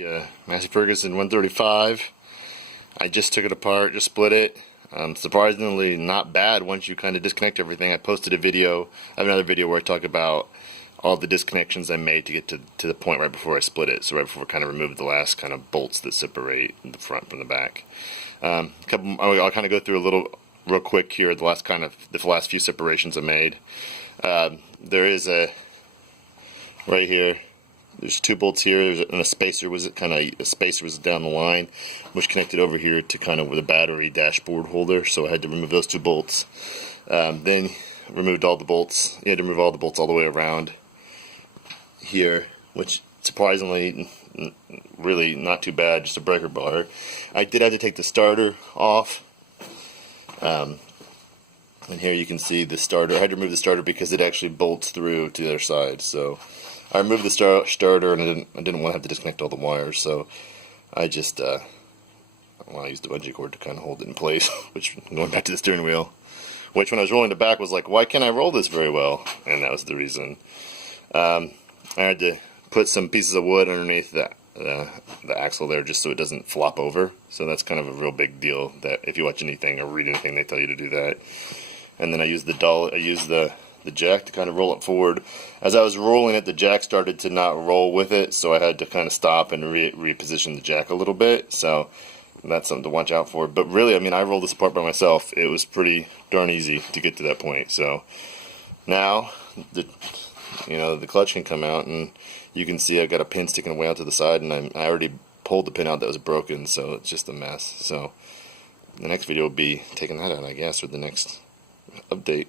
Yeah, Massey Ferguson 135. I just took it apart, just split it. Surprisingly not bad once you kind of disconnect everything. I posted a video, I have another video where I talk about all the disconnections I made to get to the point right before I split it. So right before I kind of removed the last kind of bolts that separate the front from the back. I'll kind of go through a little real quick here, the last few separations I made. There is right here, there's two bolts here, and a spacer was down the line, which connected over here to kind of with a battery dashboard holder, so I had to remove those two bolts. Then removed all the bolts. You had to remove all the bolts all the way around here, which surprisingly really not too bad, just a breaker bar. I did have to take the starter off. And here you can see the starter. I had to remove the starter because it actually bolts through to the other side. So I removed the starter, and I didn't want to have to disconnect all the wires. So I just I used the bungee cord to kind of hold it in place. Which, going back to the steering wheel, which when I was rolling it back was like, why can't I roll this very well? And that was the reason. I had to put some pieces of wood underneath the axle there just so it doesn't flop over. So that's kind of a real big deal, that if you watch anything or read anything, they tell you to do that. And then I used the jack to kind of roll it forward. As I was rolling it, the jack started to not roll with it, so I had to kind of stop and reposition the jack a little bit. So that's something to watch out for. But really, I mean, I rolled this apart by myself. It was pretty darn easy to get to that point. So now the clutch can come out, and you can see I've got a pin sticking way out to the side, and I already pulled the pin out that was broken, so it's just a mess. So the next video will be taking that out, I guess, or the next update.